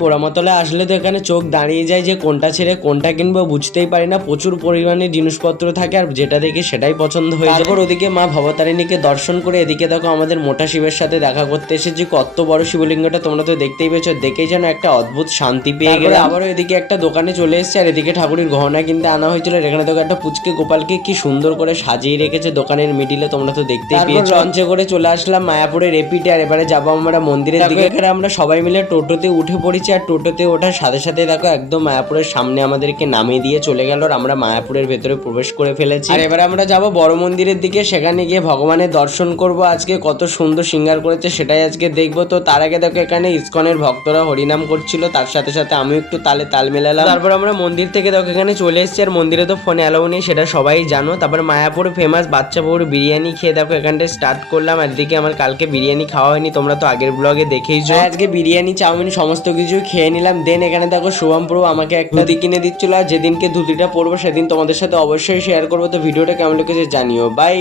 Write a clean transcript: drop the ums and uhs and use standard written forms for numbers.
পোড়ামাতলে আসলে তো এখানে চোখ দাঁড়িয়ে যায় যে কোনটা ছেড়ে কোনটা কিনবো বুঝতেই পারি না। প্রচুর পরিমাণে জিনিসপত্র থাকে আর যেটা দেখি সেটাই পছন্দ হয়ে যায়। তারপর ওদিকে মা ভবতারিণীকে দর্শন করে এদিকে দেখো আমাদের মোটা শিবের সাথে দেখা করতে এসেছি। কত বড় শিবলিঙ্গটা তোমরা তো দেখতেই পেয়েছো, দেখেই যেন একটা অদ্ভুত শান্তি পেয়ে গেলে। আবারও এদিকে একটা দোকানে চলে এসেছে আর এদিকে ঠাকুরের গহনা কিনতে আনা হয়েছিল। এখানে দেখো একটা পুচকে গোপালকে কি সুন্দর করে সাজিয়ে রেখেছে দোকানের মিডিলে, তোমরা তো দেখতেই পেয়েছো। লঞ্চে করে চলে আসলাম মায়াপুরের রেপিটে আর এবারে যাবো আমরা মন্দিরের দিকে। এখানে আমরা সবাই মিলে টোটোতে উঠে পড়েছি আর টোটোতে ওঠার সাথে সাথে দেখো একদম মায়াপুরের সামনে আমাদেরকে নামিয়ে দিয়ে চলে গেল আর আমরা মায়াপুরের ভেতরে প্রবেশ করে ফেলেছি। আর এবারে আমরা যাব বড় মন্দিরের দিকে, সেখানে গিয়ে ভগবানের দর্শন করব। আজকে কত সুন্দর সিঙ্গার করেছে সেটাই আজকে দেখবো। তো তার আগে দেখো এখানে ইসকনের ভক্তরা হরিনাম করছিল, তার সাথে সাথে আমি একটু তালে তাল মেলালাম। তারপর আমরা মন্দির থেকে দেখো এখানে চলে এসেছি আর মন্দিরে তো ফোনে অ্যালাউ নেই সেটা সবাই জানো। তারপর মায়াপুর ফেমাস বাচ্চা বউর বিরিয়ানি খেয়ে দেখো এখানটায় স্টার্ট করলাম। আর দিকে আমার কালকে বিরিয়ানি খাওয়া হয়নি, তোমরা তো আগের ব্লগে দেখেইছো। আজকে বিরিয়ানি চাউমিন সমস্ত কিছু খেয়ে নিলাম। দেন এখানে দেখো শুভম প্রভু আমাকে একটা ধুতি কিনে দিচ্ছিল আর যেদিনকে ধুতিটা পরবো সেদিন তোমাদের সাথে অবশ্যই শেয়ার করবো। তো ভিডিওটা কেমন লেগেছে জানিও। বাই।